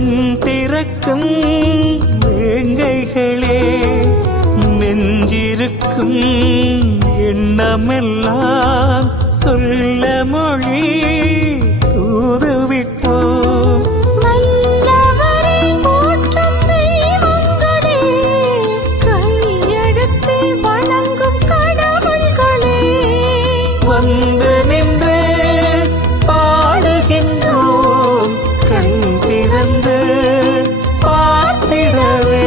கண் திறக்கும் வேங்கைகளே, நெஞ்சிருக்கும் எண்ணமெல்லாம் சொல்ல மொழி தூதுவிட்டோம். வந்து நின்று பாடுகின்றோம் கண் திறந்து பார்த்திடவே.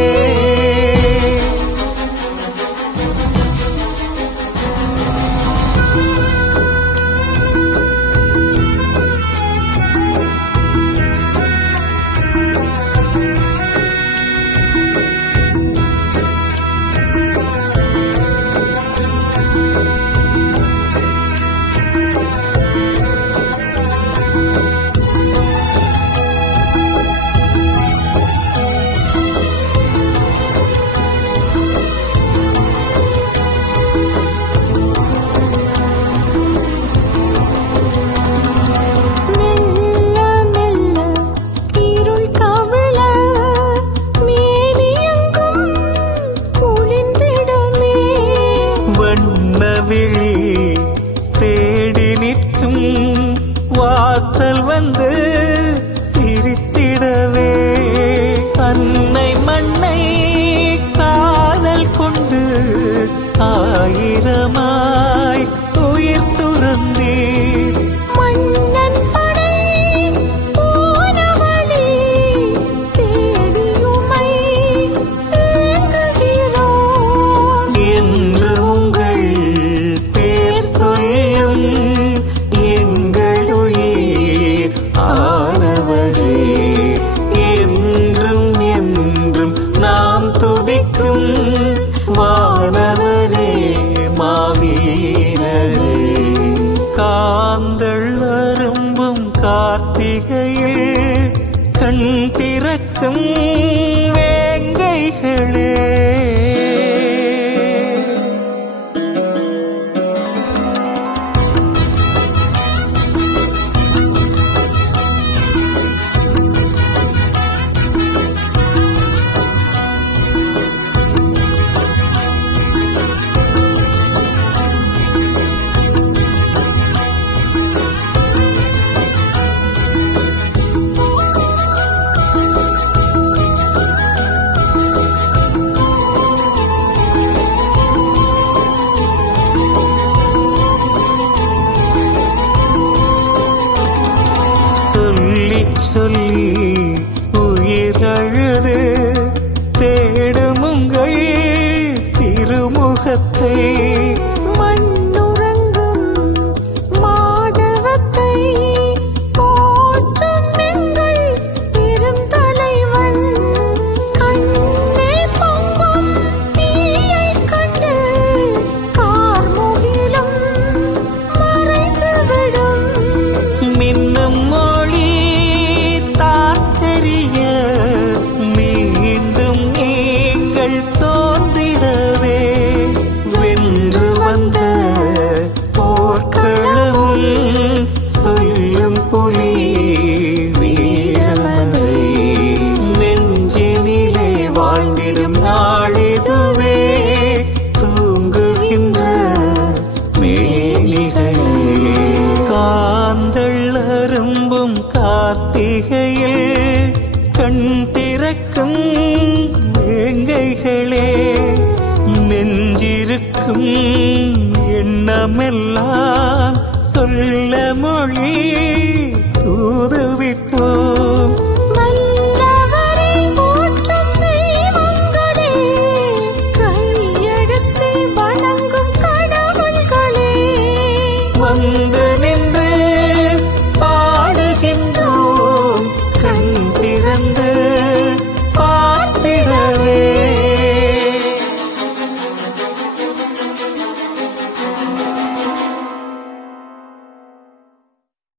தேடி நிற்கும் வாசல் வந்து சிரித்திடவே, அன்னை மண்ணை காதல் கொண்டு ஆயிரமாய் உயிர் துறந்தீர். வானவரே மாவீரரே, காந்தள் அரும்பும் கார்த்திகையில் கண் திறக்கும் வேங்கைகளே. சொல்லி உயிரழுது தேடும் உங்கள் திருமுகத்தை, மண்ணுறங்கும் மாதவத்தை போற்றும் எங்கள் பெரும் தலைவன், கண்ணில் பொங்கும் தீயை கண்டு கார்முகிலும் மறைந்துவிடும். மின்னும் மீண்டும் நீங்கள் தோன்றிடவே, வென்று வந்த போர்க்களமும் சொல்லும் புலி வீரமதை, நெஞ்சினிலே வாழ்ந்திடும் நாளிதுவே தூங்குகின்ற மேனிகளே. காந்தள் அரும்பும் கார்த்திகையில் கண் திறக்கும் வேங்கைகளே, நெஞ்சிருக்கும் எண்ணமெல்லாம் சொல்ல மொழி தூதுவிட்டோம்.